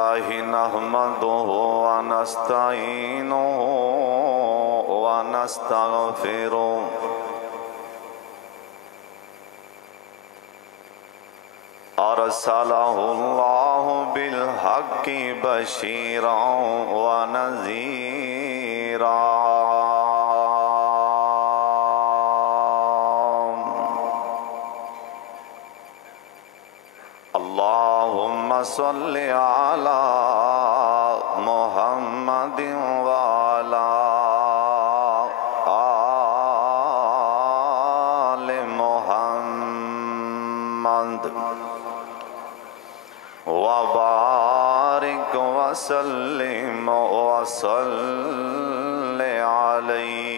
لله نحمده ونستعينه ونستغفره أرسله الله بالحق بشيرا ونذيرا اللهم صل على محمد وعلى آل محمد وبارك وسلم وصل عليه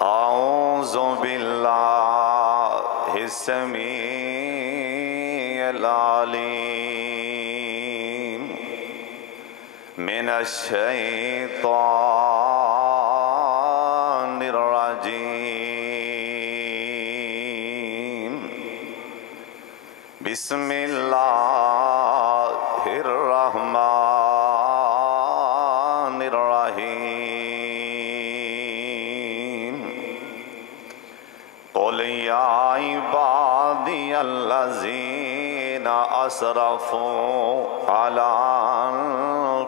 أعوذ بالله السميع العليم من الشيطان الرجيم بسم الله الرحمن الرحيم قل يا عبادي الذين أسرفوا على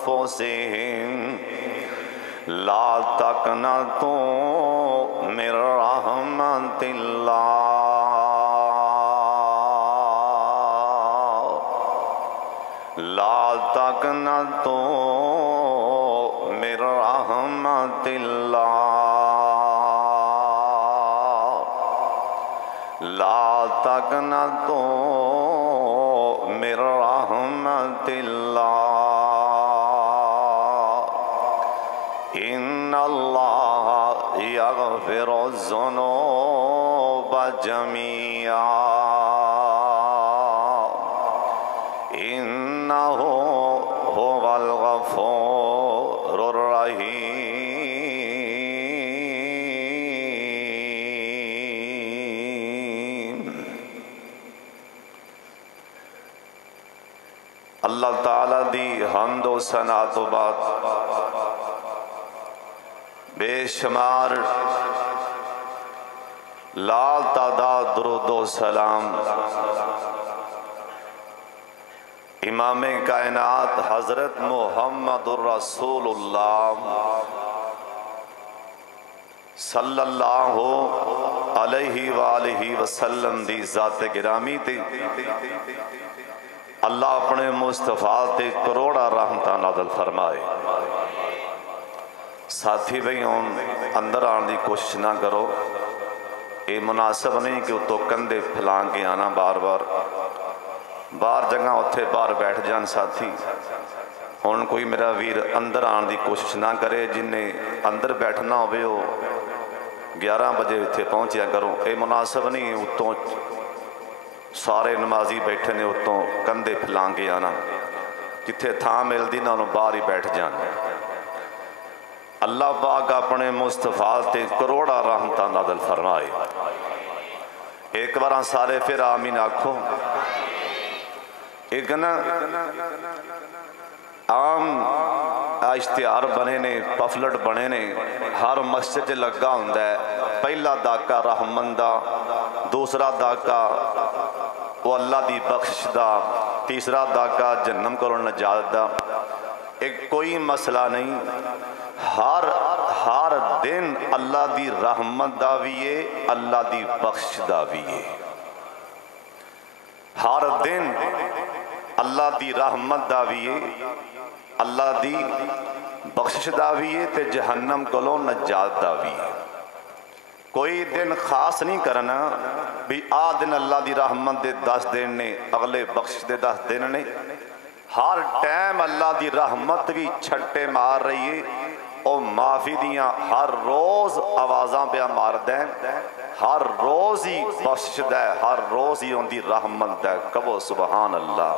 أنفسهم لا تقنطوا من رحمة الله لا تقنطوا من رحمة الله لا تقنطوا من رحمة الله إن الله يغفر الذنوب جميعا إنه هو الغفور الرحيم اللہ تعالیٰ دی حمد و ثنا تو بعد بے شمار لا تعداد درود و سلام امام کائنات حضرت محمد الرسول اللہ صلی اللہ علیہ وآلہ وسلم دی ذات گرامی تے اللہ اپنے مصطفیٰ تے کروڑا رحمتہ نازل فرمائے ساتھی بھائیوں اندر آنے دی کوشش نہ کرو یہ مناسب نہیں کہ اتو کندے پھلان کے آنا بار بار باہر جگہ اتھے باہر بیٹھ جان ساتھی ہون کوئی میرا ویر اندر آنے دی کوشش نہ کرے جنہیں اندر بیٹھنا ہوئے ہو 11 بجے اتھے پہنچیا کرو یہ مناسب نہیں اتوں سارے نمازی بیٹھے نے اتوں کندے پھلان کے آنا جتھے تھاں مل دی نہ انہوں باہر ہی بیٹھ جان اللہ پاک اپنے مصطفیٰ تے کروڑا رحمتہ نازل فرمائے ایک بار سارے پھر آمین آکھو ایک نا عام اشتہار بنے نے پفلٹ بنے نے ہر مسجد لگا ہوندہ ہے پہلا داکا رحمن دا دوسرا داکا وہ اللہ دی بخش دا تیسرا داکا جنم کرو نجات دا ایک کوئی مسئلہ نہیں ہر دن اللہ دی رحمت دا ویے اللہ دی بخش دا ویے ہر دن اللہ دی رحمت دا ویے اللہ دی بخشش دا ویے تے جہنم کلو نجات دا ویے کوئی دن خاص نہیں کرنا بھی آ دن اللہ دی رحمت دے 10 دن نے اگلے بخشش دے 10 دن نے ہر ٹائم اللہ دی رحمت بھی چھٹے مار رہی ہے اور معافی دیاں ہر روز آوازاں پہ مار دیں ہر روز ہی بخشش دے ہر روز ہی ان دی رحمت دے کبو سبحان اللہ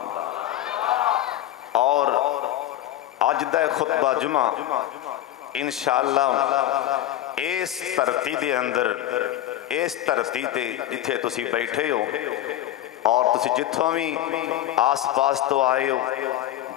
اور آج دے خطبہ جمعہ انشاءاللہ اس ترقی دے اندر ਇਸ ਧਰਤੀ ਤੇ ਜਿੱਥੇ ਤੁਸੀਂ ਬੈਠੇ ਹੋ ਔਰ ਤੁਸੀਂ ਜਿੱਥੋਂ ਵੀ ਆਸ-ਪਾਸ ਤੋਂ ਆਏ ਹੋ,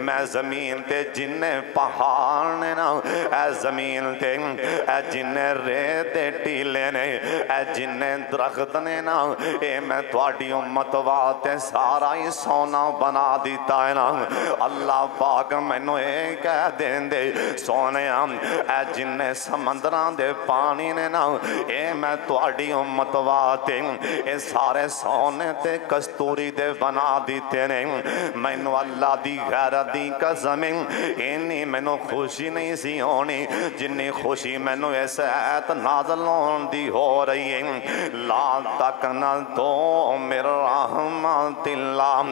میں زمین تے جننے پہاڑ نے نا اے زمین تے اے جننے ریت تے ٹیلے نے اے جننے درخت نے نا اے میں تواڈی امت واسطے سارا ہی سونا بنا دیتا ہے نا اللہ پاک مینوں اے کہہ دین دے سونیا اے جننے سمندران دے پانی نے نا اے میں تواڈی امت واسطے اے سارے سونے تے کستوری دے بنا دیتے نے مینوں اللہ دی غیرت دی قسم اینی مینوں خوشی نہیں سی ہونی جنی خوشی مینوں اس ایت نازل ہون دی ہو رہی ہے لا تقنطو من رحمت اللہ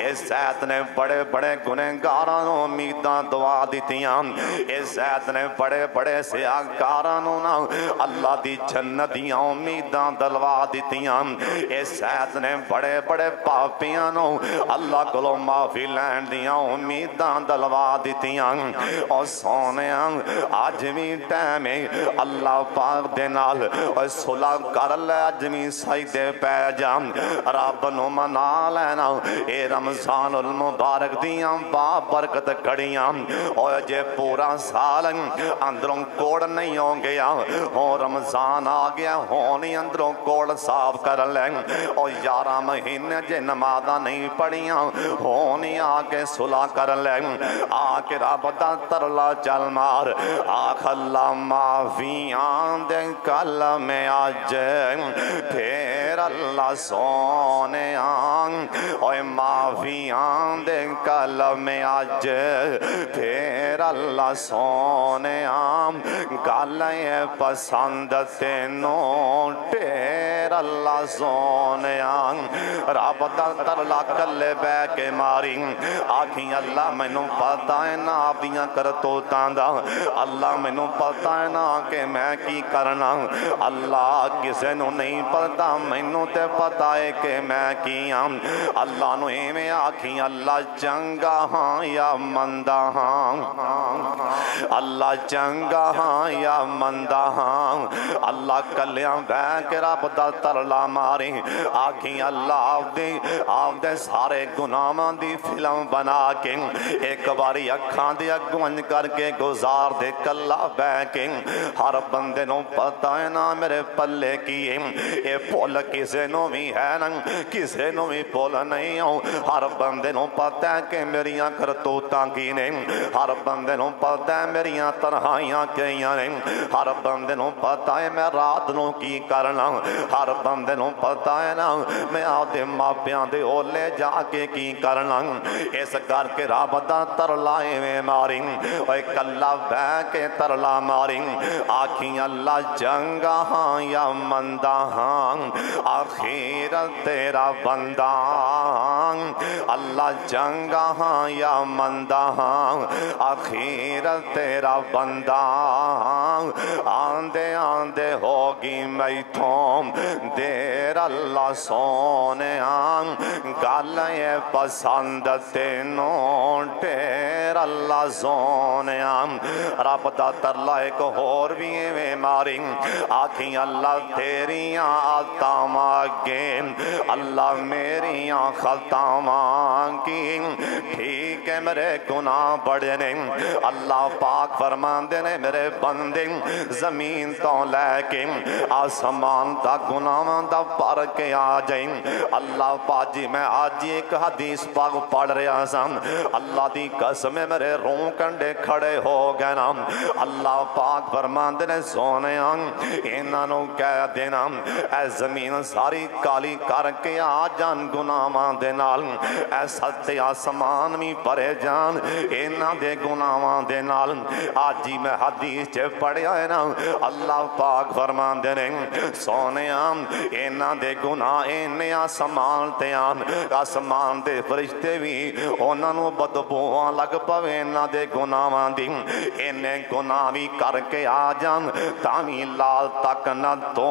اس ایت نے بڑے بڑے گنہگاراں نوں امیداں دعا دتیاں اس ایت نے بڑے بڑے سیاہکاراں نوں نا اللہ دی جنت دیاں امیداں دلوا دتیاں اس ایت نے بڑے بڑے پاپیاں نوں اللہ کولوں معافی لین دیاں امیداں دلوا دتیاں اور سونیاں آج بھی ٹائم اللہ پاک دے نال اور صلح کر لے اج بھی سجدے پہ جا رب نو منا لینا اے رمضان المبارک دیاں با برکت گھڑیاں اور جے پورا سال اندروں کوڑ نہیں ہو گیا ہو رمضان آ گیا ہونی اندروں کوڑ صاف کر لیں اور 11 مہینے جے نمازاں نہیں پڑھیاں ہونی آ کے صلح کر لیں آ کے رب دا ترلا چل مار آخ اللہ معافیاں دے کل میں آج پھر اللہ سونے آن اور معافیاں دے کل میں آج پھر اللہ سونے آن گالیں پسند تینوں ٹیر اللہ سونے آن رب دا ترلا کلے بے کے ماری آکھیں اللہ میں نو پتہ ہے نا آپ دیاں کرتو تاندہ اللہ میں نو پتہ ہے نا کہ میں کی کرنا اللہ کسے نو نہیں پتہ میں نو تے پتہ ہے کہ میں کیاں اللہ نو ایمیں آکھیں اللہ چنگا ہاں یا مندہ ہاں اللہ چنگا ہاں یا مندہ ہاں اللہ کلیاں بے کے رب دا ترلا ماری آکھیں اللہ آپ دے سارے گناہاں دی فلم بنا کے ایک باری اکھاں دی اگونج کر کے گزار دے کلا بے کے ہر بندے نو پتہ ہے نا میرے پلے کی اے پول کسے نو بھی ہے نا کسے نو بھی پول نہیں ہوں ہر بندے نو پتہ ہے کہ میریاں کرتوتاں کی نے ہر بندے نو پتہ ہے میریاں تنہائیاں کیاں نے ہر بندے نو پتہ ہے میں رات نو کی کرنا ہر بندے نو پتہ ہے نا میں آدھے ماپیاں دے اولے جا کے کی کرنا اس کر کے رب دا ترلائے میں ماری اور کلا بے کے ترلا ماری آکھیں اللہ چنگا ہاں یا مندہ ہاں آخیر تیرا بندہ اللہ چنگا ہاں یا مندہ ہاں آخیر تیرا بندہ آندے آندے ہوگی میتھوں دیر اللہ سونے گالیں پسند تینوں ٹیر اللہ سونے رب دا ترلا ایک اور بھی میں ماری آکھیں اللہ تیریاں آتا ماگے اللہ میریاں خطا مانگی ٹھیک ہے میرے گناہ بڑھنے اللہ پاک فرمان دینے میرے بندے زمین تو لے کے آسمان تا گناہ دا پر کے آ جائیں اللہ پاجی میں آج ایک حدیث پاک پڑھ رہا سام اللہ دی قسم میرے رون کنڈے کھڑے ہو گئے نا اللہ پاک فرمان دینے سونے انہاں نو کہہ دینا اے زمین ساری کالی کر کے آ جان گناہاں دے نال اے ستے آسمان بھی پرے جان انہاں دے گناہاں دے نال آج ہی میں حدیث چے پڑھیا ہے نا اللہ پاک فرمان دینے سونے انہاں دے گناہ انہیں آسمان تے آسمان دے فرشتے بھی انہاں نو بدبوہاں لگ پوے انہاں دے گناہاں دی انہیں گناہ بھی کر کے آ جان تامی لال تک نہ تو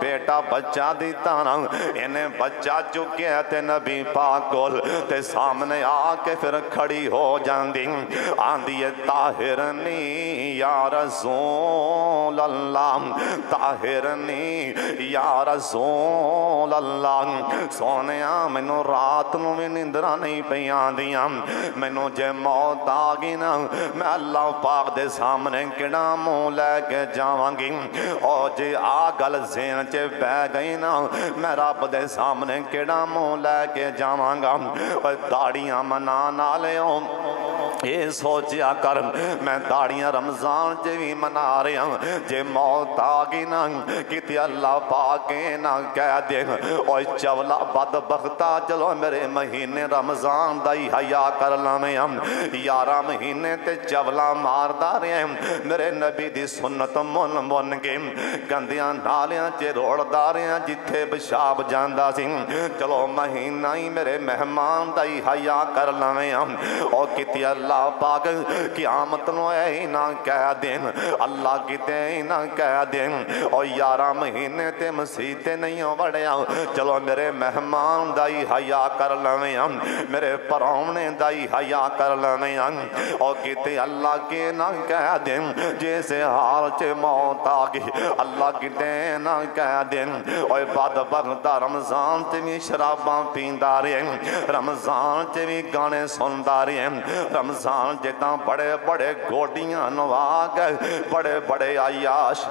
بیٹا بچہ دیتا نا انہیں بچہ چکے تے نبی پاک کول تے سامنے آ کے پھر کھڑی ہو جاندی آندی طاہرنی یا رسول اللہ طاہرنی یا رسول اللہ سونیا مینوں رات نو بھی نیندراں نہیں پیاں دیاں مینوں جے موت آ گئی نا میں اللہ پاک دے سامنے کیڑا منہ لے کے جاواں گی اور جے آ گل ذہن چ پے گئی نا میں رب دے سامنے کیڑا منہ لے کے جاواں گا داڑیاں منا نالیوں یہ سوچیا کر میں داڑیاں رمضان چ بھی منا رہا جے موت آ گئی نا کتے اللہ پاک نہ کہہ دے اوے چولا بدبختا چلو میرے مہینے رمضان دا ہی حیا کر لویں 11 مہینے تے چولا ماردا رہے میرے نبی دی سنت من کے گندیاں نالیاں چ روڑدا رہے جتھے پیشاب جاندا سی چلو مہینہ ہی میرے مہمان دا ہی حیا کر لویں او کتے اللہ پاک قیامت نو اے نہ کہہ دین اللہ کتے نہ کہہ دین او 11 مہینے تے مسیح تے نہیں وڑیا چلو میرے مہمان دا ہی حیا کر لویں میرے پراونے دا ہی حیا کر لویں او کتے اللہ کے نہ کہہ دین جیسے حال چ موت آ گئی اللہ کتے نہ کہہ دین اوے بدبخت رمضان تے بھی شراباں پیندا رہے رمضان تے بھی گانے سندا رہے رمضان جتنا بڑے بڑے گوڈیاں نوا گئے بڑے بڑے عیاش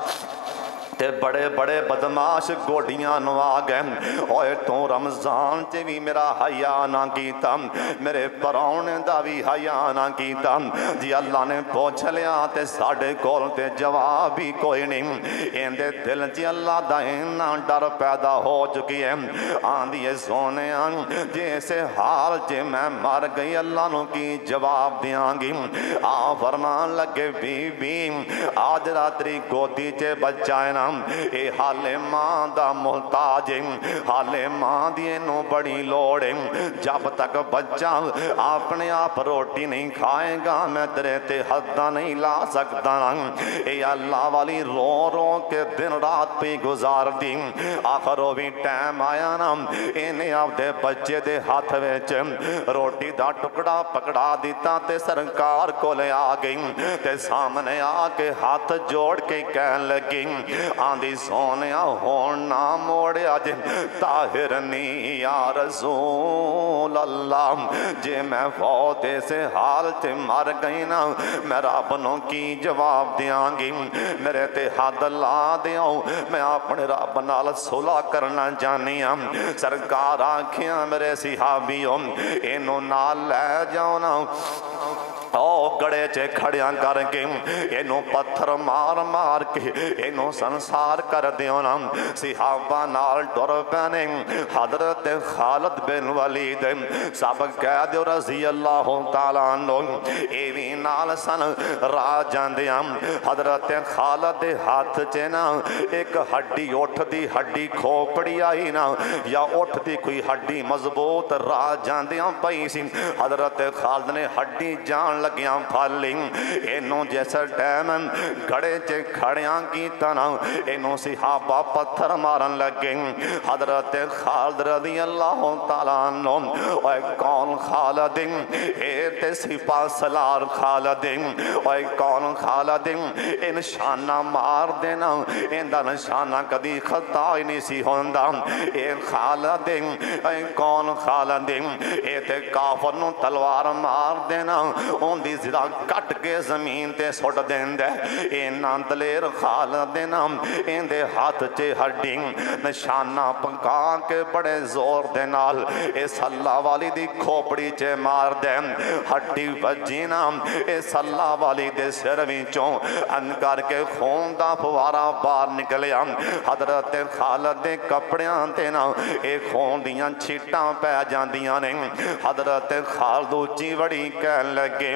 تے بڑے بڑے بدماش گوڈیاں نوا گئے اوے تو رمضان چ بھی میرا حیا نہ کیتا میرے پراونے دا بھی حیا نہ کیتا جی اللہ نے پوچھ لیا تے ساڈے کول تے جواب ہی کوئی نہیں ایندے دل چ اللہ دا اینا ڈر پیدا ہو چکی ہے آندی ہے سونیا جیسے حال چ میں مر گئی اللہ نو کی جواب دیاں گی آ فرمان لگے بی بی آج راتری گودی چ بچہ ہے نا اے حال ماں دا محتاج حال ماں دی نو بڑی لوڑ جب تک بچہ اپنے آپ روٹی نہیں کھائے گا میں تیرے تے حداں نہیں لا سکتا اے اللہ والی رو رو کے دن رات پہ گزار دی آخر وہ بھی ٹائم آیا نا انہیں آپ دے بچے دے ہاتھ وچ روٹی دا ٹکڑا پکڑا دیتا تے سرکار کو لے آ گئی تے سامنے آ کے ہاتھ جوڑ کے کہن لگی آندھی سونیا ہون نہ موڑیا جے طاہرنی یا رسول اللہ جے میں فوت سے حال تے مر گئی نا میں رب نو کی جواب دیاں گی میرے تے حد لا دیاں میں اپنے رب نال صلح کرنا چاہنی ہوں سرکار آنکھیاں میرے صحابیوں اینو نال لے جاؤ نا او گڑے چے کھڑیاں کر کے اینو پتھر مار مار کے اینو سنسار کر دیو نا صحابہ نال ٹر پینے حضرت خالد بن ولید سب کہہ دیو رضی اللہ تعالیٰ عنہ ایوی نال سن راہ جاندیاں حضرت خالد ہاتھ چے نا ایک ہڈی اٹھ دی ہڈی کھوپڑی آئی نا یا اٹھ دی کوئی ہڈی مضبوط راہ جاندیاں پئی سی حضرت خالد نے ہڈی جان لگیاں پھالی اینو جیسا ٹائم گھڑے چے کھڑیاں کی تنا اینو صحابہ پتھر مارن لگے حضرت خالد رضی اللہ تعالیٰ عنہ اوے کون خالد اے تے سپاہ سالار خالد اوے کون خالد اے نشانہ مار دینا ایندہ نشانہ کدی خطا ہی نہیں سی ہوندا اے خالد اے کون خالد اے تے کافر نو تلوار مار دینا ان دی زرا کٹ کے زمین تے سوٹ دین دے اینا دلیر خالد دینا این دے ہاتھ چے ہڈی نشانہ پکا کے بڑے زور دے نال اس اللہ والی دی کھوپڑی چے مار دے ہڈی بجینا اس اللہ والی دے سرویچوں ان کر کے خون دا فوارا بار نکلیا حضرت خالد دے کپڑیاں تے نا اے خون دیاں چھٹاں پہ جاندیاں نے حضرت خالد اچھی بڑی کہن لگے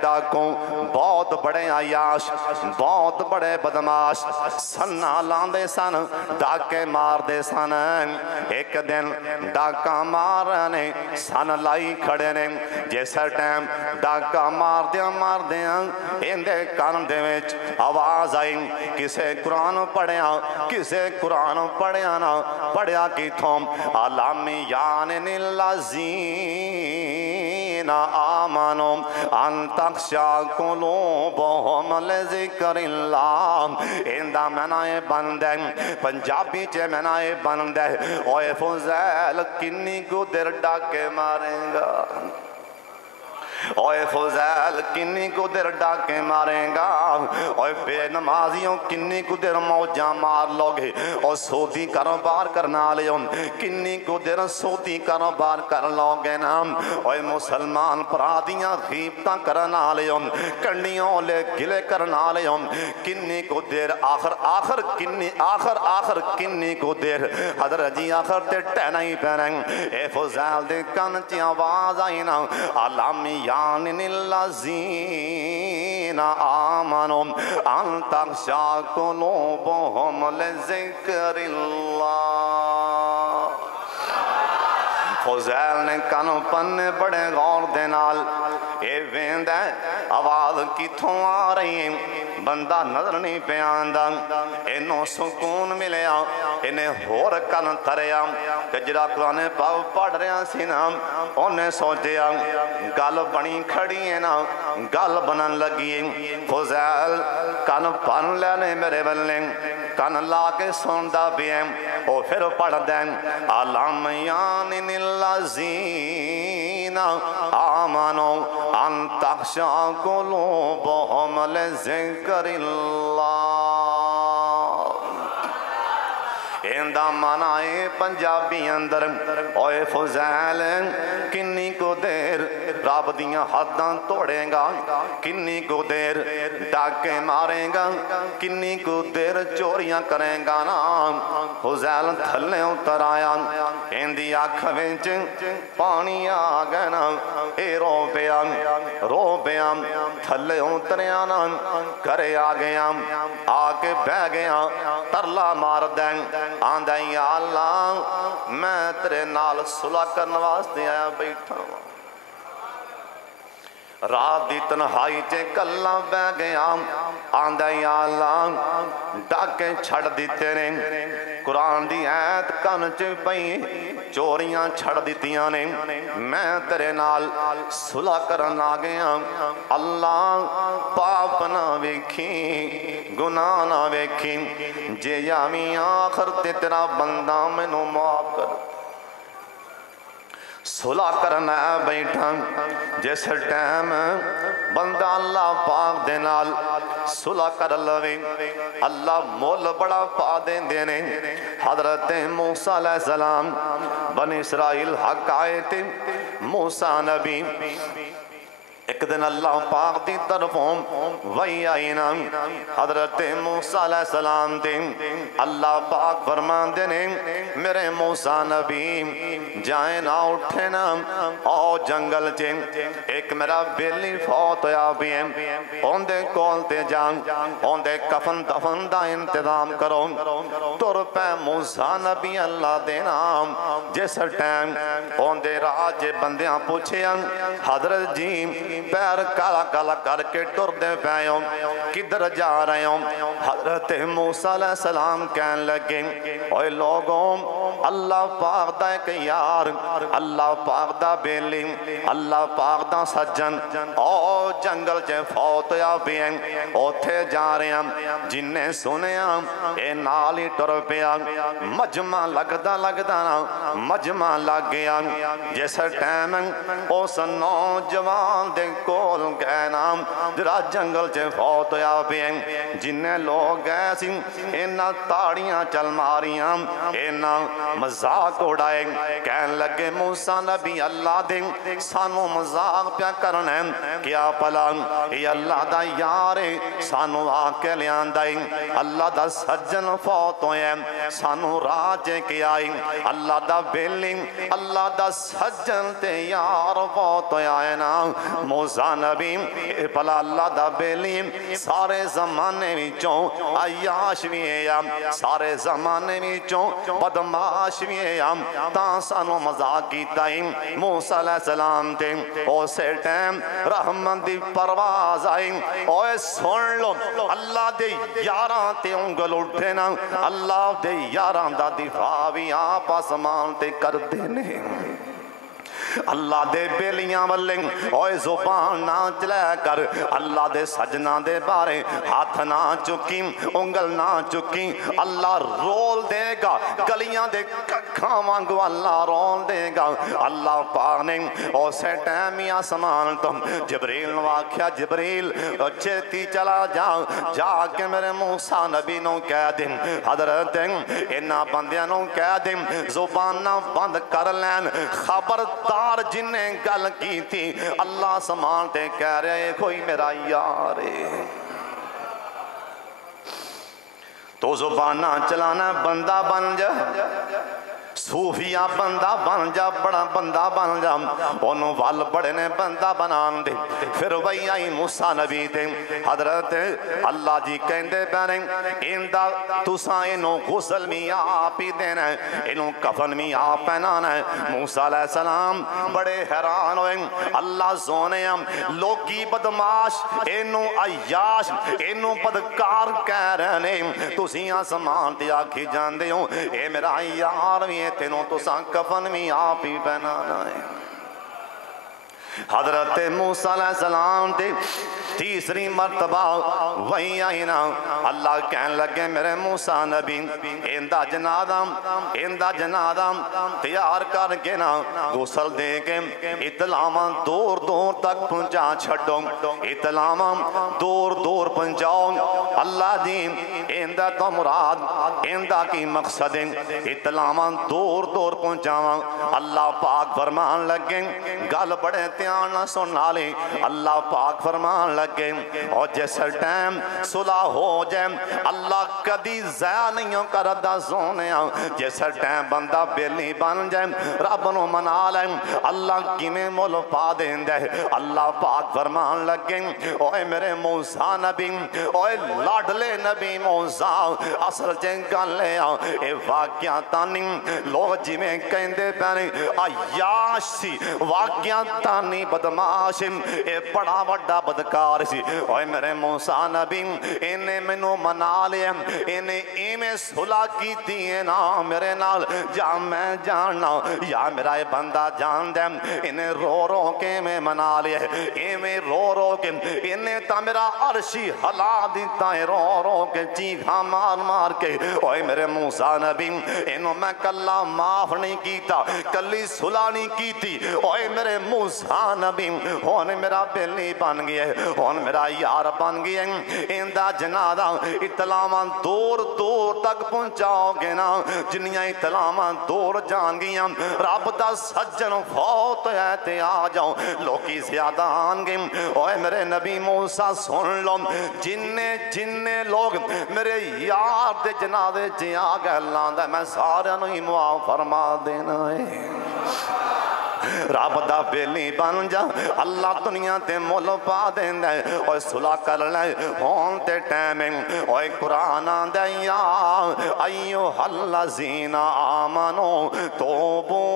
ڈاکوں، بہت بڑے عیاش، بہت بڑے بدماش سنا لاندے سن، ڈاکے مار دے سن۔ ایک دن ڈاکا مارنے سن لائی کھڑے نے، جیسا ٹائم ڈاکا مار دیاں اندے کان دے وچ آواز آئی، کسے قرآن پڑھیا، کسے قرآن پڑھیا نا، پڑھیا کی تھوم الامیان الذین آمنوا ان تخشع قلوبہم لذکر اللہ۔ اندہ منائے بندے پنجابی چے منائے بندے، اوے فضیل کنی کو در ڈاکے ماریں گا، اوے فضیل کنی کو در ڈاکے ماریں گا، اوے بے نمازیوں کنی کو در موجہ مار لوگے، اور سودی کاروبار کرنا لیوں کنی کو در سودی کاروبار کر لوگے نام، اوے مسلمان پرادیاں غیبتاں کرنا لیوں کنڈیوں لے گلے کرنا لیوں کنی کو در آخر کنی کو در حضرت جی آخر تے ٹہنا ہی پہنیں۔ اے فضیل دے کانچی آواز آئی نا، علامی یعنی الذین آمنوا ان تخشع قلوبہم لذکر اللہ۔ فضیل نے کانو پنے بڑے غور دے نال اے ویندہ آواز کتھوں آ رہی ہیں، بندہ نظر نہیں پہ آندہ، انہوں سکون ملیا، انہیں ہور کن تریا کہ جڑا قرآن پاک پڑھ رہے ہیں سینا، انہیں سوچیا گل بنی کھڑی ہے نا، گل بنن لگی۔ فضیل کن پن لینے میرے بلنے، کن لا کے سوندہ بھی ہیں، اور پھر پڑھ دیں الامیان الذین آمنوا ان تخشع قلوبہم لذکر اللہ۔ اندہ منائے پنجابی اندر، اوے فضیل کنی کو دیر رب دیاں حداں توڑے گا، کنی کو دیر ڈاکے مارے گا، کنی کو دیر چوریاں کریں گا نا۔ فضیل تھلے اتر آیا، اندی آنکھ وچ پانی آ گیا نا، اے رو پیا تھلے اتریا نا، کرے آ گیا، آ کے بہ گیا، ترلا مار دیں آندہ یا اللہ میں تیرے نال صلح کرنے واسطے آیا بیٹھا ہوں۔ رات دی تنہائی چے کلہ بہ گیا، آندہ یا اللہ ڈاکے چھڑ دیتے نے، قرآن دی آیت کن چ پئی، چوریاں چھڑ دیتیاں نے، میں تیرے نال صلح کرن آ گیا۔ اللہ پاپ نہ ویکھی، گناہ نہ ویکھی، جے یامی آخر تے تیرا بندہ میں نو معاف کر۔ صلح کرنا بیٹھا جس ٹائم بندہ اللہ پاک دے نال صلح کر لوے، اللہ مول بڑا پا دیں دینے۔ حضرت موسیٰ علیہ السلام بنی اسرائیل حق آئے تھے، موسیٰ نبی ایک دن اللہ پاک دی طرفوں وحی آئی نا، حضرت موسیٰ علیہ السلام دے اللہ پاک فرمان دینے میرے موسیٰ نبی جائیں نہ اٹھے نا، او جنگل چے ایک میرا بیلی فوت ہویا بھی ہے، اوندے کولتے جان، اوندے کفن دفن دا انتظام کرو، تر پہ موسیٰ نبی اللہ دینا۔ جس ٹائم اوندے راج بندیاں پوچھے حضرت جی پیر کالا کالا کر کے ٹر دے پیوں، کدھر جا رہے ہوں؟ حضرت موسیٰ علیہ السلام کہنے لگے اوے لوگوں اللہ پاک دا ایک یار، اللہ پاک دا بیلی، اللہ پاک دا سجن او جنگل چے فوت یا بھی ہیں، اوتھے جا رہے ہیں، جنہیں سنے اے نالی ٹر پیا، مجمع لگدا نا، مجمع لگ گیا۔ جس ٹائم اس نوجوان دے کول گئے نام جرا جنگل چے فوت یا بھی ہیں، جنہیں لوگ گئے سی اینا تاڑیاں چل ماریاں اینا مذاق اڑائے کہن لگے موسیٰ نبی اللہ دے سانو مذاق پیا کرنے کیا پلا یہ اللہ دا یارے سانو آکے لیان دائی اللہ دا سجن فوت ہوئے سانو راجے کے آئی اللہ دا بیلی اللہ دا سجن تے یار فوت ہوئے نا موسیٰ نبی پلا اللہ دا بیلی سارے زمانے وچوں عیاش بھی ہے سارے زمانے وچوں بدماش بھی ہے تاں سانو مذاق کیتا ہی موسیٰ علیہ السلام تے اسے ٹائم رحمت دی پرواز آئی اوے سن لو اللہ دے یاراں تے انگل اٹھے نا اللہ دے یاراں دا دفاع بھی آپ آسمان تے کر دینے اللہ دے بیلیاں والیں اوے زبان نہ چلے کر اللہ دے سجنہ دے بارے ہاتھ نہ چکی انگل نہ چکی اللہ رول دے گا گلیاں دے ککھاں وانگو اللہ رول دے گا اللہ پانے اسے ٹیمی آسمان تم جبریل واقعہ جبریل چھتی چلا جا کے میرے موسیٰ نبی نو کہہ دیں حضرت انہا بندیاں نو کہہ دیں زبان نہ بند کر لین خبردار جنہیں گل کی تھی اللہ سمانتے کہہ رہے کوئی میرا یار ہے تو زبانہ چلانا بندہ بن جا صوفیہ بندہ بن جا بڑا بندہ بن جا انہوں وال بڑے نے بندہ بنان دے پھر وہی آئی موسیٰ نبی دے حضرت اللہ جی کہندے بہنیں اندہ تساں انہوں غسل میں آپ ہی دینا ہے انہوں کفن میں آپ پہنانا ہے موسیٰ علیہ السلام بڑے حیران ہوئے اللہ زونے ہم لوگی بدماش انہوں عیاش انہوں بدکار کہہ رہنے تسیں آسمان تے آکھی جان دے ہوں اے میرا یار بھی تینوں تو سان کفن میں آپ ہی پہنانا ہے حضرت موسیٰ علیہ السلام دے تیسری مرتبہ وہی آئی نا اللہ کہنے لگے میرے موسیٰ نبی اندہ جنادہ تیار کر کے نا غسل دے کے اطلاعاں دور دور تک پہنچا چھڑو اطلاعاں دور دور پہنچاؤ اللہ جی اندہ تو مراد اندہ کی مقصد اطلاعاں دور دور پہنچاؤ اللہ پاک فرمان لگے گل بڑے نہ سننا لیں اللہ پاک فرمان لگے اور جیسے ٹائم صلح ہو جائے اللہ کدی ضائع نہیں کردہ سونے جیسے ٹائم بندہ بیلی بن جائے رب نو منا لیں اللہ کی میں مول پا دیں دے اللہ پاک فرمان لگے اوے میرے موسیٰ نبی اوے لاڈلے نبی موسیٰ اصل جنگل لے اے واقعہ تانی لوگ جی میں کہندے پہنے عیاش سی واقعہ تانی بدماش اے بڑا وڈا بدکار سی اوے میرے موسیٰ نبی انہیں منو منا لیا انہیں ایمیں صلح کی دیئے نا میرے نال جا میں جاننا یا میرا اے بندہ جان دے انہیں رو رو کے میں منا لیا ایمیں رو رو کے انہیں تا میرا عرشی حلا دیتا ہے رو رو کے چیخا مار مار کے اوے میرے موسیٰ نبی انہوں میں کلہ معاف نہیں کیتا کلی صلح نہیں کیتی اوے میرے موسیٰ نبی ہونے میرا بیلی بن گیا ہے ہونے میرا یار بن گیا ہے اندہ جنادہ اطلاعاں دور دور تک پہنچاؤ گے نا جنیاں اطلاعاں دور جان گیا رب دا سجن فوت ہے تے آ جاؤ لوکی زیادہ آن گئے اوے میرے نبی موسیٰ سن لو جننے لوگ میرے یار دے جنادے جی آگے اللہ دے میں سارے نہیں معاف فرما دینا ہے رب دا بیلی بن جا اللہ دنیا تے مول پا دین دے اوے صلح کر لے ہون تے ٹیمنگ اوے قرآن دے یا ایوہ الذین آمنو توبو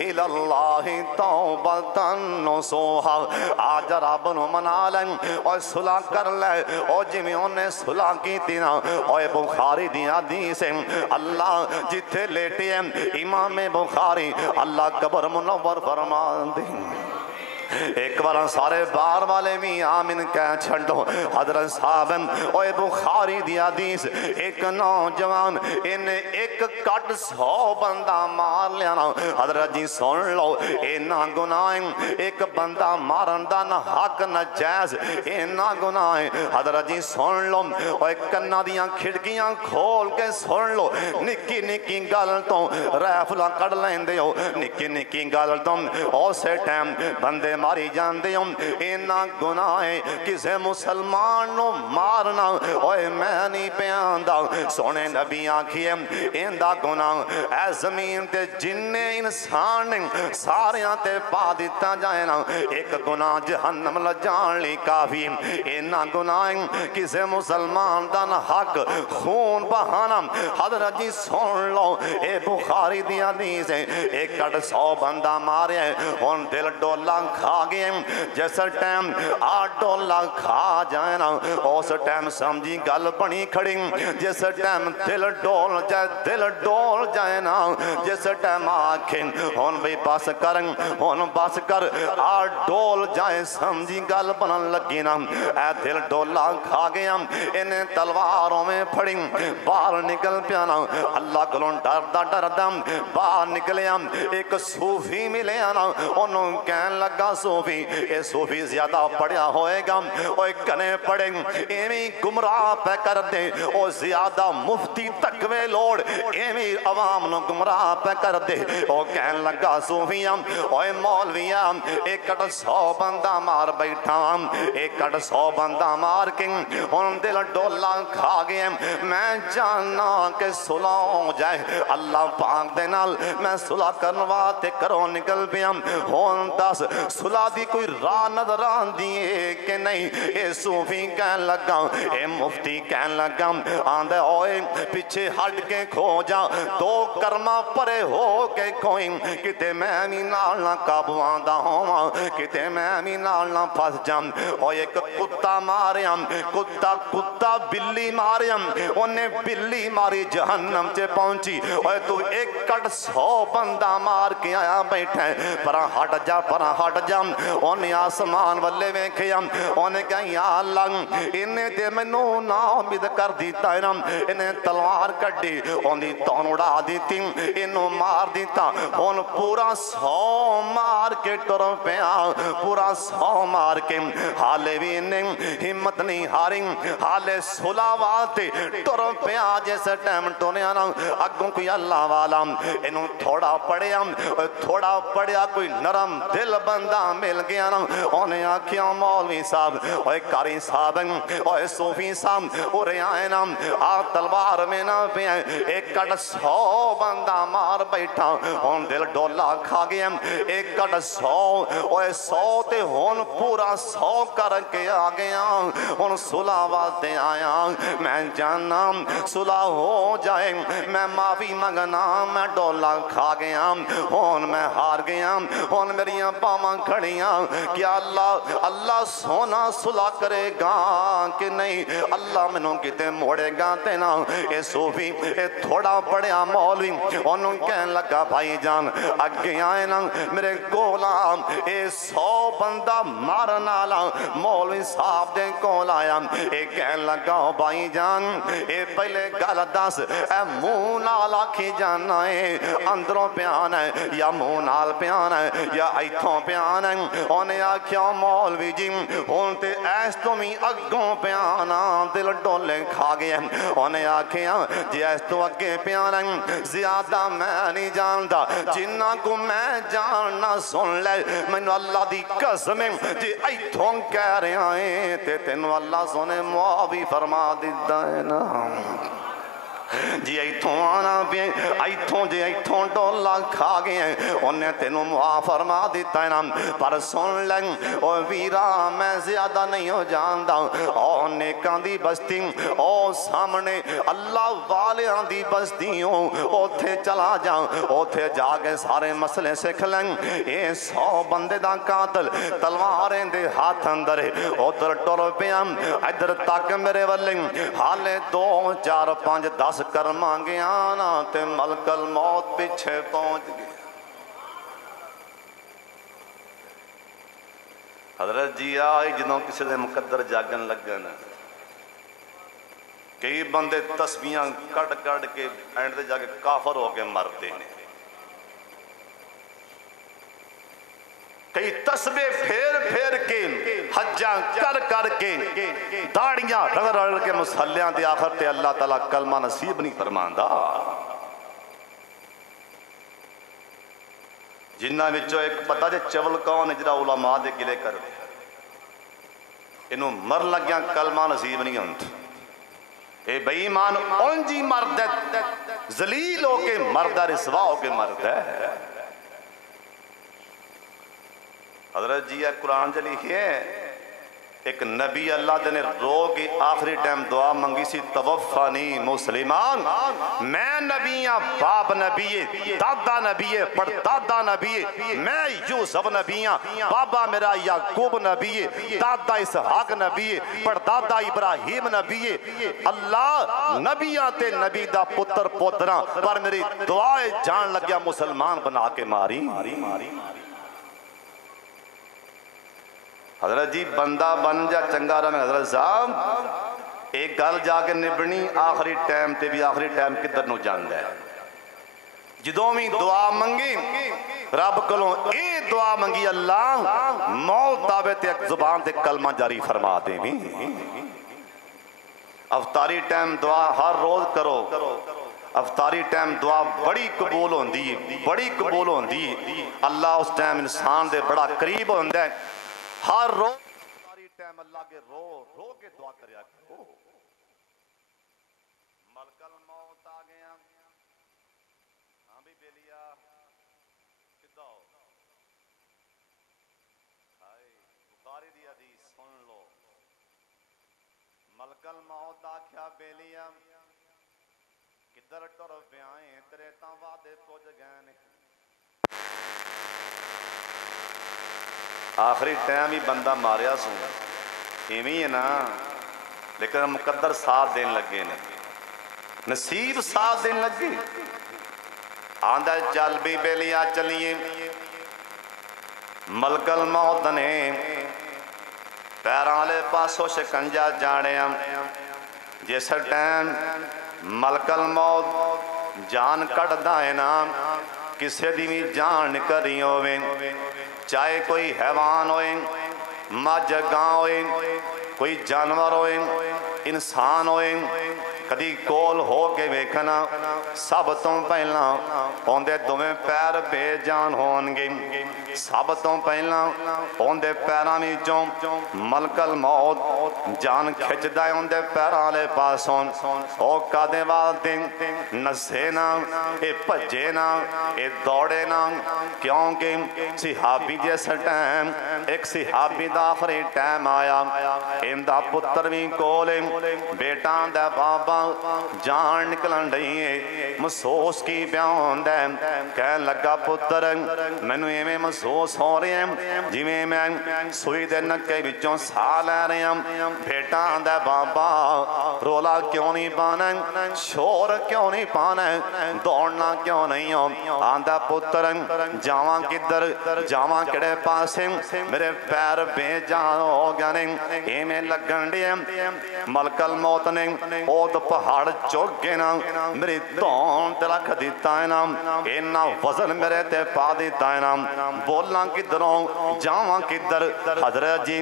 الاللہ توبتاً نصوحا آج رب نو منا لیں اور صلح کر لے اور جمیں انہیں صلح کی تینا اور بخاری دیا حدیث اللہ جتھے لیٹے ہیں امام بخاری اللہ قبر منور فرما دیں ایک بار سارے بار والے بھی آمین کہہ چھڑو۔ حضرت صاحب اوے بخاری دی حدیث، ایک نوجوان انہیں ایک کٹ 100 بندہ مار لیا نا۔ حضرت جی سن لو، اینا گناہیں ایک بندہ مارن دا نہ حق نہ جائز، اینا گناہیں۔ حضرت جی سن لو، اوے کنہ دیاں کھڑکیاں کھول کے سن لو، نکی نکی گل تو ریفلہ کڑ لین دے ہو، نکی نکی گل تو اسے ٹائم بندے ماری جان دے ہو۔ اینا گناہیں کسے مسلمان نو مارنا اوے میں نہیں پیاندا۔ سونے نبی آکھیے ایندہ گناہ اے زمین تے جننے انسان ساریاں تے پا دیتا جائے نا، ایک گناہ جہنم لجان لی کافی۔ اینا گناہیں کسے مسلمان دا نہ حق خون بہانا۔ حضرت جی سن لو، اے بخاری دی حدیث ہے، ایک کٹ 100 بندہ مارے ان دل ڈولا کھا گئے۔ جیسا ٹائم ڈولا کھا جائے نا، اس ٹائم سمجھی گل بنی کھڑی۔ جیسا ٹائم دل ڈول جائے نا، جیسا ٹائم آکھیں ان بھی بس کریں، ان بس کر ڈول جائے، سمجھی گل بنن لگی نا۔ اے دل ڈولا کھا گیا، انہیں تلواروں میں پھڑی، باہر نکل پیانا۔ اللہ کلوں ڈردہ باہر نکلیا، ایک صوفی ملے نا، انہوں کہن لگا صوفی، اے صوفی زیادہ پڑھیا ہوئے گا، اوہ کنے پڑھیں ایمی گمراہ پہ کر دے، او زیادہ مفتی تکوے لوڑ ایمی عوام نو گمراہ پہ کر دے۔ او کہن لگا صوفیاں، اوہ مولویاں، ایک کٹ 100 بندہ مار بیٹھا، ایک کٹ 100 بندہ مار کے ان دل ڈولا کھا گئے۔ میں جاننا کہ صلح ہو جائے، اللہ پاک دے نال میں صلح کرواتے کرو نکل پیا۔ ہون دس صلح دی کوئی راہ نظر آن دیئے کہ نہیں؟ اے صوفی کہن لگا، اے مفتی کہن لگا، آندھے ہوئے پیچھے ہٹ کے کھو جا، دو کرما پرے ہو کے کھوئیں، کتے میں بھی نال نہ قابو آندہ ہوں، کتے میں بھی نال نہ پھس جام۔ اور ایک کتا ماریا، کتا بلی ماریا، انہیں بلی ماری جہنم چے پہنچی۔ اور تو ایک کٹ 100 بندہ مار کے آیا بیٹھا ہے، پرا ہٹ جا، انہیں آسمان والے ویکھیا، انہیں کہا یا اللہ انہیں تے منو نا امید کر دیتا ہے نا، انہیں تلوار کٹی، انہیں تون اڑا دیتی، انہوں مار دیتا، ان پورا 100 مار کے ٹر پیا، پورا 100 مار کے، حالے بھی انہیں ہمت نہیں ہاری، حالے صلح واتے ٹر پیا جیسے ٹائم ٹونیا نا، اگوں کوئی اللہ والا انہوں تھوڑا پڑیا کوئی نرم دل بندہ مل گیا نا، انہیں آکھیا مولوی صاحب، اوہ کاری صاحب، اوہ صوفی صاحب، اور آئے نا تلوار میں نہ پہ ایک کٹ 100 بندہ مار بیٹھا، ان دل ڈولا کھا گیا، ایک کٹ 100، اوہ 100 تے ہون پورا 100 کر کے آگیا، ان صلح واتے آیا، میں جانا صلح ہو جائے، میں معافی مگنا، میں ڈولا کھا گیا، ہون میں ہار گیا، ہون میریاں پاما کھڑیاں، کیا اللہ سونا صلح کرے گا کہ نہیں؟ اللہ منوں کتے موڑے گا تینا۔ اے صوفی اے تھوڑا پڑیا مولوی انہوں کہن لگا بھائی جان اگے آئے نا میرے کولا، اے 100 بندہ مارنا لا مولوی صاحب دے کول آیا، اے کہن لگا بھائی جان اے پہلے گل دس، اے منہ نال آکھی جانا ہے اندروں پیانا ہے یا منہ نال پیانا ہے یا ایتھوں پیانا ہے؟ انہیں آکھیا مولوی جی ہون تے ایس تو میں اگوں پیانا، دل ڈولے کھا گئے، انہیں آکھیا جی ایس تو اگے پیانا زیادہ میں نہیں جانتا، جنہ کو میں جاننا سن لے، میں نے اللہ دی قسم جی ایتھوں کہہ رہے ہیں تے تینو اللہ سنے معافی فرما دیتا ہے نا۔ جی ایتھوں آنا بھی ایتھوں جی ایتھوں ڈولا کھا گئے ہیں، انہیں تینوں معاف فرما دیتا ہے نا، پر سن لیں او ویرا میں زیادہ نہیں ہو جاندا، او نیکاں دی بستی او سامنے اللہ والیاں دی بستیوں او تھے چلا جاؤں، او تھے جا کے سارے مسئلے سکھ لیں۔ اے 100 بندے دا قاتل تلواریں دے ہاتھ اندر ہے، او در ٹر پیام ادھر تک میرے والیں حالے 2 4 5 10 کر مانگے آنا تے ملک الموت پیچھے پہنچ گئے۔ حضرت جی آئی جدوں کسی دے مقدر جاگن لگن کئی بندے تسبیحاں کٹ کٹ کے اینڈ تے جا کے کافر ہو کے مرتے نے، کئی تسبیح پھیر پھیر کے حجاں کر کر کے داڑیاں رگڑ رگڑ کے مسلیاں تے آخر تے اللہ تعالیٰ کلمہ نصیب نہیں فرماندا۔ جنہ وچوں ایک پتہ جے چول کون ہے جڑا علماء دے گلے کر دے انہوں مر لگیاں کلمہ نصیب نہیں ہوندا، اے بے ایمان اون جی مرد ہے ذلیل ہو کے مرد ہے، رسوا ہو کے مرد ہے۔ حضرت جی قرآن چ لکھی ہے ایک نبی اللہ دے نے رو کے آخری ٹائم دعا منگی سی، توفانی مسلمان، میں نبی ہاں، باپ نبی ہے، دادا نبی ہے، پڑدادا نبی ہے، میں یوسف نبی ہاں، بابا میرا یعقوب نبی ہے، دادا اسحاق نبی ہے، پڑدادا ابراہیم نبی ہے، اللہ نبیاں تے نبی دا پتر پوتراں پر میری دعائے جان لگیا مسلمان بنا کے ماری۔ حضرت جی بندہ بن جا چنگا رہا میں حضرت صاحب ایک گل جا کے نبنی آخری ٹائم تے بھی آخری ٹائم کدھر نو جاندہ ہے، جدوں بھی دعا منگی رب کلوں اے دعا منگی اللہ موت آوے تے ایک زبان تے کلمہ جاری فرما دے بھی۔ افطاری ٹائم دعا ہر روز کرو، افطاری ٹائم دعا بڑی قبول ہوندی ہے، بڑی قبول ہوندی ہے، اللہ اس ٹائم انسان دے بڑا قریب ہوندہ ہے۔ ہر روز افطاری ٹائم اللہ کے رو رو کے دعا کریا کرو۔ ملک الموت آ گیا، ہاں بھی بیلیا کدھا ہو ہائے بخاری دی حدیث سن لو، ملک الموت آکھیا بیلیا کدھر ٹر پیائیں تیرے تاں وعدے پوج گئے نے، آخری ٹائم ہی بندہ ماریا سوں ایویں ہے نا، لیکن مقدر ساتھ دین لگے نے، نصیب ساتھ دین لگے، آندہ چل بھی بیلیا چلیے، ملک الموت نے پیران لے پاسو شکنجا جانے ہم، جیسا ٹائم ملک الموت جان کٹ دائیں نام کسے دی بھی جان نکری ہوئے، چاہے کوئی حیوان ہوئے، مجھ گاں ہوئے، کوئی جانور ہوئے، انسان ہوئے، کدی کول ہو کے ویکھنا سب تو پہلا اوندے دویں پیر بے جان ہونگے، سب تو پہلا اوندے پیران وچوں ملک الموت جان کھچ دائے اوندے پیران لے پاسوں، او کادے والدے نسے نا اے پجے نا اے دوڑے نا، کیونکہ صحابی جیسا ٹائم ایک صحابی دا آخری ٹائم آیا، اندہ پتر بھی کولے بیٹان دے بابا جان نکلن رہی ہے، محسوس کی بیان دے کہہ لگا پتر میں نے میں محسوس ہو رہے ہیں جی میں سوئی دے نکے بچوں سا لے رہے ہیں، بیٹان دے بابا رولا کیوں نہیں پانا، شور کیوں نہیں پانا، دوڑنا کیوں نہیں ہو، آندہ پتر جاواں کدھر جاواں کڑے پاسے میرے پیر بے جان ہو گیا نہیں، اے میں لگن دیا ملک الموت نے اوت پہاڑ چوک کے نا میری دون تے رکھ دیتا ہے نا، اینا وزن میرے تے پا دیتا ہے نا، بولنا کدھروں جاواں کدھر، حضرت جی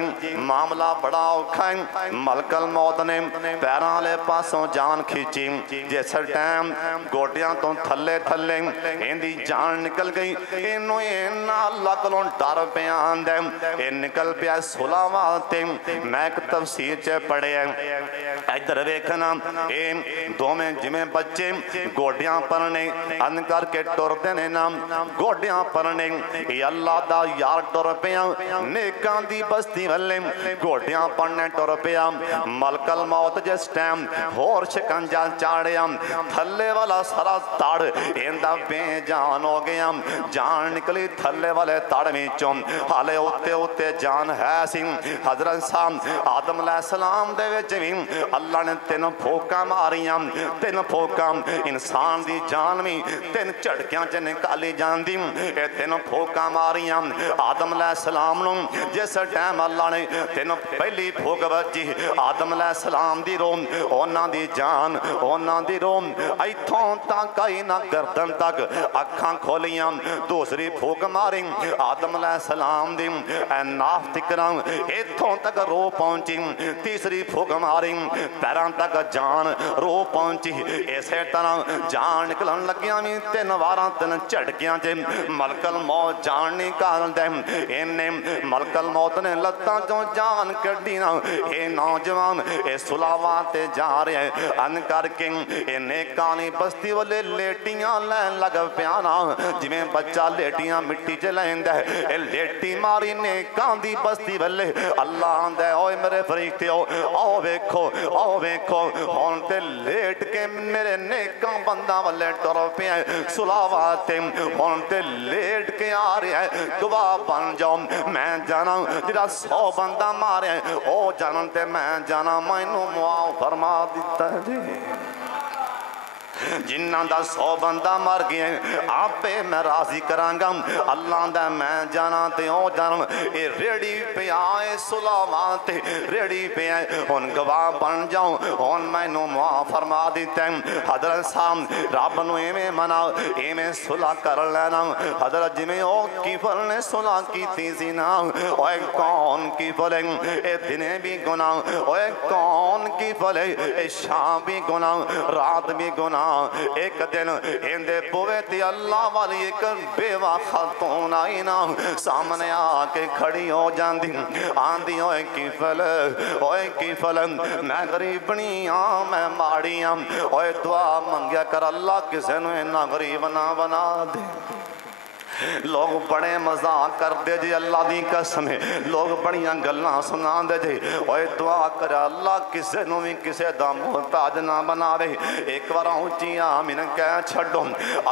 معاملہ بڑا اوکھا ہے، ملک الموت نے پیران لے پاسوں جان کھیچی، جیسا ٹائم گوٹیاں تو تھلے تھلے ایندی جان نکل گئی، اینو اینا اللہ کلوں ڈر پیان دے، این نکل پیا سلاواتے، میں ایک تفسیر چے پڑھے ہیں، ادھر ویکھنا این دو میں جمیں بچے گوڑیاں پرنے ان کر کے ٹور دینے نام گوڑیاں پرنے یہ اللہ دا یار ٹور پیا نیکان دی بستی والے گوڑیاں پرنے ٹور پیا ملک الموت جس ٹائم ہور شکنجا چاڑیا تھلے والا سارا تاڑ ایندہ بے جان ہو گیا، جان نکلی تھلے والے تاڑ میں چون حالے ہوتے ہوتے جان ہے سی، حضرت صاحب آدم علیہ السلام دے وچ بھی اللہ نے 3 پھوکاں ماریاں 3 پھوکاں انسان دی جان بھی 3 جھڑکیاں چ نکالی جاندی اے 3 پھوکاں ماریاں آدم علیہ السلام نو جس ٹائم اللہ نے 3 پہلی پھوک بجی آدم علیہ السلام دی روح اونا دی جان اونا دی روح ایتھوں تک آئی نہ گردن تک اکھاں کھولیاں دوسری پھوک ماری آدم علیہ السلام دی اے ناف تکرام ایتھوں تک رو پہنچی تیسری پھوک ماری پیران تک جان رو پہنچی ایسے طرح جان نکلن لگیاں میں 3 واراں 3 جھڑکیاں چے ملک الموت جان نکال دے انہیں ملک الموت نے لتاں جو جان کردینا اے نوجوان اے سلاواتے جا رہے ہیں ان کر کے انہیں کانی بستی والے لیٹیاں لین لگ پیانا جمیں بچہ لیٹیاں مٹی چلائیں دے اے لیٹی ماری نے کاندی بستی والے اللہ دے اوے میرے فرشتے آؤ بیکھو ہونتے لیٹ کے میرے نیکاں بندہ والے ٹرو پہ ہیں سلاواتے ہونتے لیٹ کے آ رہے ہیں گواہ بن جاؤ میں جانا جرا 100 بندہ مارے ہیں او جانتے میں جانا مینوں معاف فرما دیتا ہے جی جنہ دا 100 بندہ مر گئے آپ پہ میں راضی کرانگا اللہ دا میں جانا تے او جانا اے ریڑی پہ آئے سلاواتے ریڑی پہ آئے ان گواہ بن جاؤں ان میں نو معاف فرما دیتے ہیں حضرت صاحب رب نو ایمیں منا ایمیں صلح کر لینا حضرت جمیں او کیفر نے صلح کی تھی زنا اوے کون کیفر اے دنے بھی گناہ اوے کون کیفر اے شام بھی گناہ رات بھی گناہ ایک دن اندے پوے تھی اللہ والی ایک بیوہ خاتون آئی نا سامنے آکے کھڑی ہو جاندی آندی اوے کی فل میں غریبنی میں ماڑی اوے دعا منگیا کر اللہ کسے نو اینا غریب نہ بنا دے لوگ بڑے مزاق کر دے جی اللہ دی قسم ہے لوگ بڑیاں گلاں سنا دے جی اوے دعا کر اللہ کسے نو بھی کسے دا محتاج نہ بنا دے ایک بار اونچی آمین کہہ چھڑوں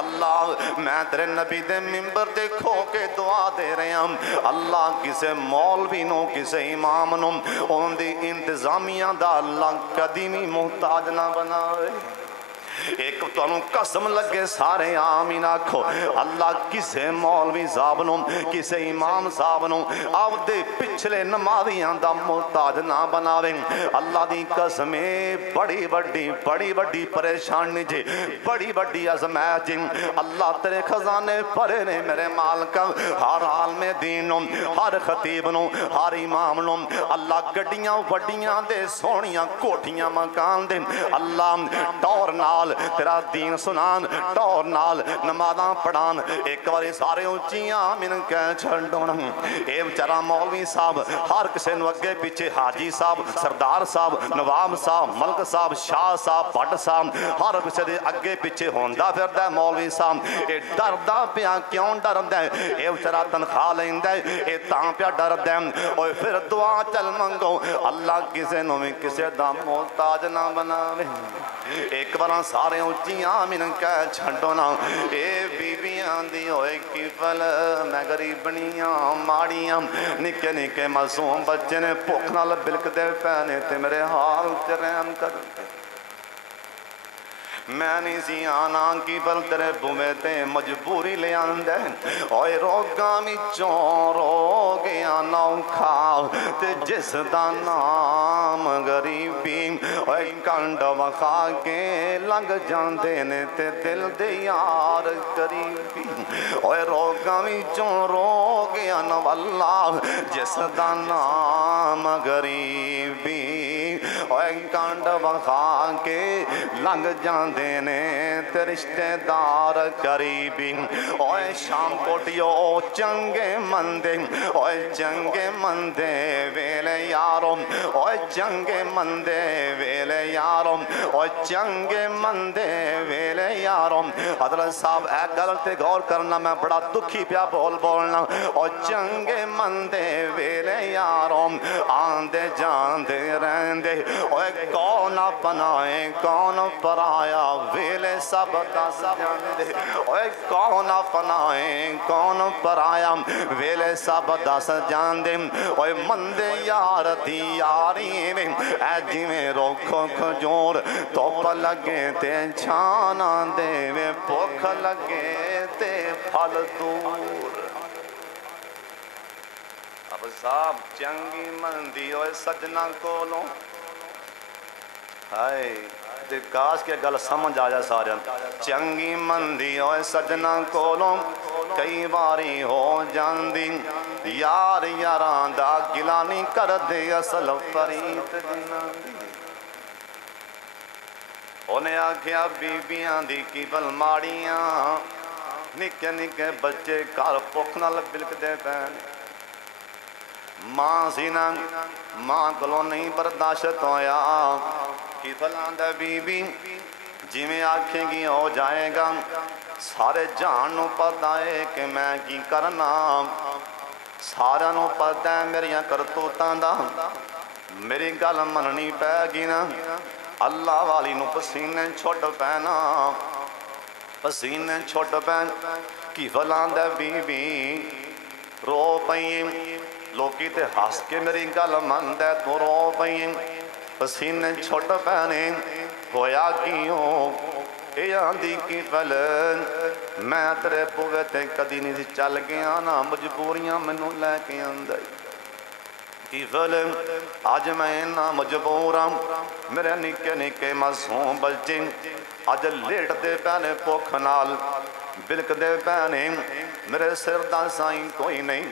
اللہ میں تیرے نبی دے منبر دے کھو کے دعا دے رہے ہیں اللہ کسے مولوی نو کسے امام نو ان دی انتظامیہ دا اللہ قدیمی محتاج نہ بنا دے ایک تو انہوں قسم لگے سارے آمین آکھو اللہ کسے مولوی صاحب نو کسے امام صاحب نو آو دے پچھلے نمازیاں دا محتاج نہ بناویں اللہ دی قسمیں بڑی بڑی پریشانی جی بڑی بڑی عظمت جی اللہ تیرے خزانے پرے نے میرے مال کا ہر حال میں دین نو ہر خطیب نو ہر امام نو اللہ گڑیاں وڈیاں دے سونیاں کوٹھیاں مکان دے اللہ ٹور نال تیرا دین سنان ٹور نال نمازاں پڑھان ایک باری سارے اونچیاں من کہہ چھڑونا اے بچارا مولوی صاحب ہر کسے نو اگے پیچھے حاجی صاحب سردار صاحب نواب صاحب ملک صاحب شاہ صاحب بٹ صاحب ہر کسے دے اگے پیچھے ہوندہ پھردہ ہے مولوی صاحب اے ڈردہ پیا کیوں ڈردہ ہے اے بچارا تنخواہ لیندہ ہے اے تاں پیا ڈردہ ہے اور پھر دعا چل منگو اللہ کسے نو میں کسے دا محتاج نہ بناوے ایک بارا سارے اونچی آمین کہہ چھڑونا اے بیبیاں دی ہوئے کی فل میں غریبنیاں ماڑیاں نکے نکے معصوم بچے نے پوکھ نال بلک دے پہنے تے میرے حال تے رحم کر میں نہیں سی آنا کی بل تیرے بوے تے مجبوری لے آندے اوے روگاں میں چون روگیاں نوکھا تے جس دا نام غریبی اوے کنڈ وخا کے لنگ جاندے نے تے دل دے یار قریبی اوے روگاں میں چون روگیاں نو اللہ جس دا نام غریبی اوے کنڈ وخا کے لنگ جاندے دینے تے رشتہ دار قریبی اوے شام کوٹیو چنگے مندے اوے چنگے مندے ویلے یاروں اوے چنگے مندے ویلے یاروں اوے چنگے مندے ویلے یاروں حضرت صاحب اے گلتے غور کرنا میں بڑا دکھی پیا بولنا اوے چنگے مندے ویلے یاروں آندے جاندے رہندے اوے کون اپنائے کون پرایا ویلے سب دس جاندے اوے کون اپنائے کون پرایا ویلے سب دس جاندے اوے مندے یار دی یاری میں اے جی میں روکھو کھجور توپ لگے تے چھانا دے میں پوکھ لگے تے پھل دور اب صاحب چنگی مندی ہوئے سجنہ کولوں ہائے تے کاش کے گل سمجھ آجا سارے چنگی مندی ہوئے سجنہ کولوں کئی باری ہو جاندی یار یاران دا گلانی کر دے اصل فرید جنان دی انہیں آکھیا بیبیاں دی کی بل ماڑیاں نکے نکے بچے کار پوکھنا بلک دے پین ماں سینا ماں کلو نہیں برداشت ہویا کی فلان دا بی بی جی میں آنکھیں گی ہو جائے گا سارے جانوں پتہ ہے کہ میں کی کرنا سارا نو پتہ ہے میریاں کرتوتاں دا میری گل مننی پہ گی نا اللہ والی نو پسینے چھوٹ پینا پسینے چھوٹ پین کی فلان دا بی بی رو پئیم لوکی تے ہاس کے میری گل مند ہے تو رو پئیم پسینے چھوٹ پینے ہویا کیوں اے آندھی کی فلن میں ترے بوے تے کدی نہیں چل گیا نا مجبوریاں منو لے کے اندائی کی فلن آج میں نا مجبورا میرے نکے نکے معصوم بچے آج لیٹ دے پینے پوکھنال بلک دے پینے میرے سردہ سائیں کوئی نہیں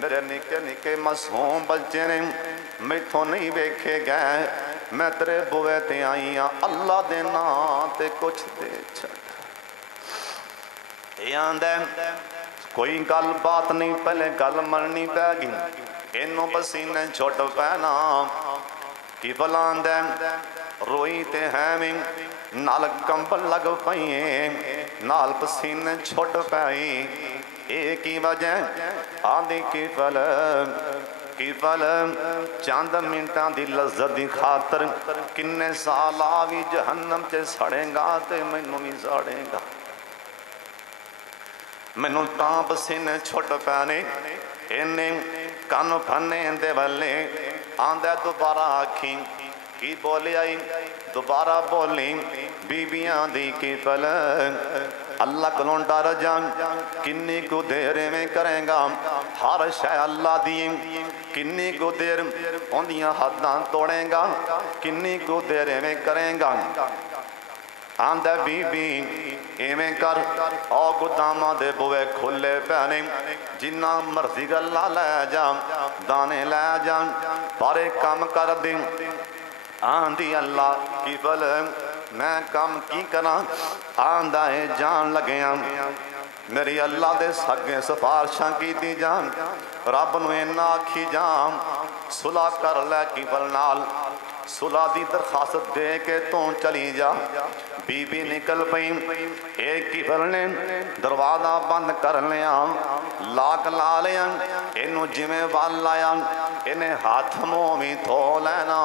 میرے نکے نکے معصوم بچے نے میں تو نہیں بیکھے گئے میں ترے بوے تے آئیاں اللہ دے نا تے کچھ دے چھٹ یہاں دے کوئی گل بات نہیں پہلے گل مرنی پہ گی انہوں پسینے چھوٹ پینا کی فلان دے روئی تے ہیں میں نال کمبل لگ پئیں نال پسینے چھوٹ پئی ایک ہی وجہ آندھی کی فلم چاند منٹاں دی لذت دی خاطر کنے سال آوی جہنم تے سڑے گا تے مینوں بھی سڑے گا مینوں تاں پسینے چھوٹ پینے انہیں کان پھنے دے والے آندھے دوبارہ آکھیں کی بولی آئی دوبارہ بولی بیبیاں دی کی فلن اللہ کلون ڈر جان کنی کو دیرے میں کریں گا ہر شے اللہ دیم کنی کو دیر اندیاں حداں توڑیں گا کنی کو دیرے میں کریں گا آندھے بی بی ایمیں کر او گدامہ دے بوے کھلے پہنے جنہ مرضی گلہ لے جام دانے لے جام پارے کام کر دیں آندھی اللہ کی فلم میں کام کی کرا آندھائے جان لگیاں میری اللہ دے سگے سفارشاں کی دی جان رب نوے ناکھی جان صلح کر لے کی فلنال صلح دی درخواست دے کے تو چلی جا بی بی نکل پئیم ایک کی فلنے دروازہ بند کر لیا لاک لا لیا انہوں جمیں وال لایا انہیں ہاتھ منہ بھی دھو لینا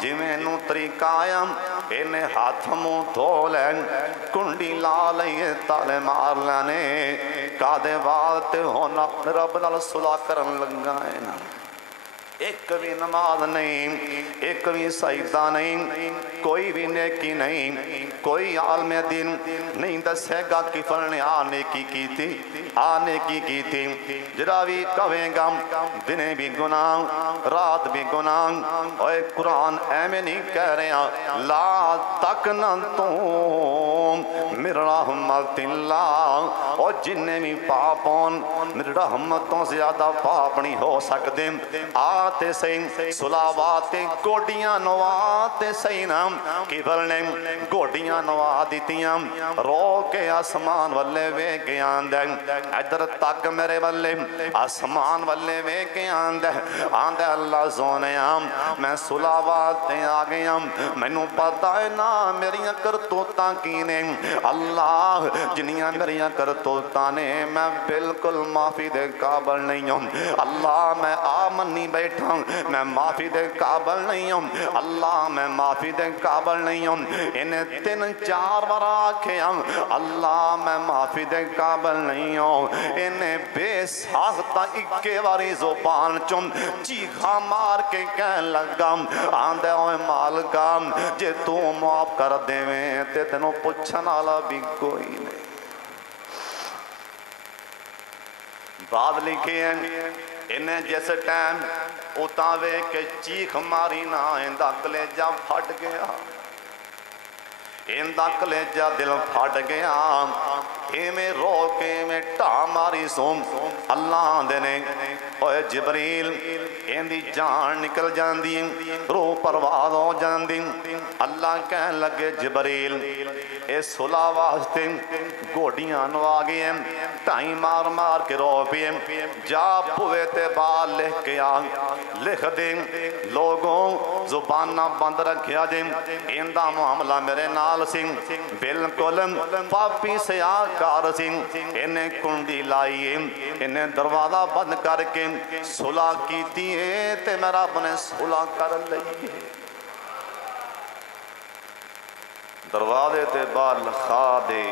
جمیں انہوں طریقہ آیا انہیں ہاتھ منہ دھو لین کنڈی لا لئے تالے مار لینے کادے وات ہونا رب نال صلح کرن لگائے نا ایک بھی نماز نہیں ایک بھی سجدہ نہیں کوئی بھی نیکی نہیں کوئی عالم دین نہیں دسے گا کہ فلنے آنے کی تھی جرا بھی کہیں گا دنے بھی گناہ رات بھی گناہ اور قرآن ایمیں نہیں کہہ رہے ہیں لا تقنطوا من رحمت اللہ اور جنہیں بھی پاپون من رحمتوں زیادہ پاپ نہیں ہو سکتے آتے سہیں سلاواتے گوڑیاں نواتے سہیں نام کی بلنے گوڑیاں گوڈیاں نوا دیتیاں رو کے آسمان والے وے کے آندے ادھر تک میرے والے آسمان والے وے کے آندے اللہ سونیا میں سلاوات تے آ گیا مینوں پتہ ہے نا میریاں کرتوتاں کی نے اللہ جنیاں میریاں کرتوتاں نے میں بالکل معافی دے قابل نہیں ہوں اللہ میں منی بیٹھا میں معافی دے قابل نہیں ہوں اللہ میں معافی دے قابل نہیں ہوں انہیں 3-4 بار آکھے اللہ میں معافی دے قابل نہیں ہوں انہیں بے ساختہ 21 باری زبان چم چیخا مار کے کہہ لگا آندے ہوئے مالکا جے تو معاف کر دے میں تے تینوں پچھن والا بھی کوئی نہیں بعد لکھے ہیں انہیں جیسے ٹائم اتاوے کے چیخ ماری نہ اندہ کلیجہ پھٹ گیا اندہ کلیجہ دل پھٹ گیا میں رو کے میں ٹا ماری سوم اللہ دینے اوے جبریل اندی جان نکل جاندی روح پرواز ہو جاندی اللہ کہنے لگے جبریل اے صلح واسطے گوڑیاں نوا گئے ٹائم مار مار کے رو پیے جا پوے تے بال لکھ کے آن لکھ دیں لوگوں زبانہ بند رکھیا دیں اندہ معاملہ میرے نال سنگ بالکل پاپی سے آکار سنگ انہیں کنڈی لائیے انہیں دروازہ بند کر کے صلح کیتی ہے تے میرا اپنے صلح کر لئیے دروازے تے بال خادے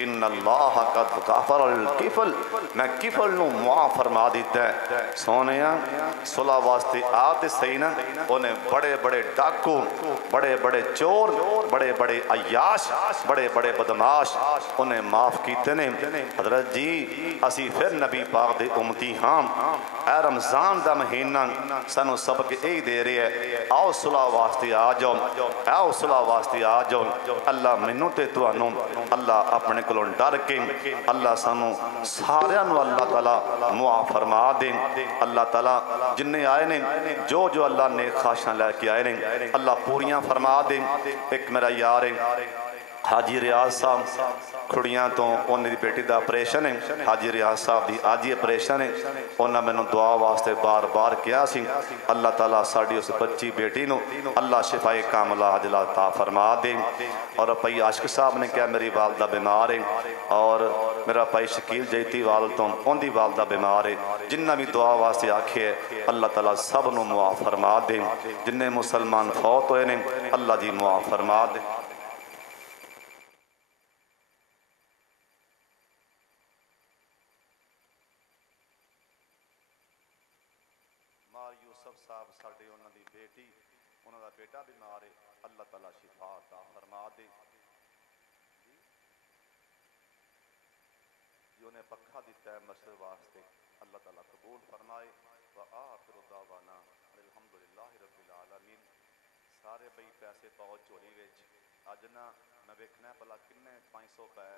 ان اللہ قد غفر الکفل میں کفل نو معاف فرما دیتا ہے سونیا صلح واسطے آتے صحیح نا انہیں بڑے بڑے ڈاکو بڑے بڑے چور بڑے بڑے عیاش بڑے بڑے بدماش انہیں معاف کیتے نے حضرت جی اسی پھر نبی پاک دے امتی ہاں اے رمضان دا مہینہ سنو سبق ایک دے رہے ہے آؤ صلح واسطے آ جاؤ آؤ صلح واسطے آ جاؤ اللہ منو تے تو انو اللہ اپنے کلون ڈر کے اللہ سانو سارے انو اللہ تعالیٰ معاف فرما دیں اللہ تعالیٰ جنہیں آئے نے جو جو اللہ نے خواہشاں لے کے آئے نے اللہ پوریاں فرما دیں ایک میرا یار ہے حاجی ریاض صاحب کھڑیاں تو انہیں دی بیٹی دا اپریشن ہے حاجی ریاض صاحب دی آجی اپریشن ہے انہاں میں نے دعا واسطے بار بار کیا سی اللہ تعالیٰ ساڑی اس بچی بیٹی نو اللہ شفائی کاملہ عجلہ عطا فرما دیں اور پائی عاشق صاحب نے کہا میری والدہ بیمار ہے اور میرا پائی شکیل جیتی والدوں ان دی والدہ بیمار ہے جنہ بھی دعا واسطے آکھے اللہ تعالیٰ سب نو معاف فرما دیں جنہیں مسلمان فوت ہوئے نے اللہ جی معاف فرما دیں یوسف صاحب ساڑھے انہوں دی بیٹی انہوں دا بیٹا بیمار ہے اللہ تعالیٰ شفا عطا فرما دے جو انہیں پکھا دیتا ہے مسجد واسطے اللہ تعالیٰ قبول فرمائے وآخر دعوانا الحمدللہ رب العالمین سارے بھئی پیسے پاؤ چوری ویچ اج نا میں ویکھنا ہے بلا کنے 500 پے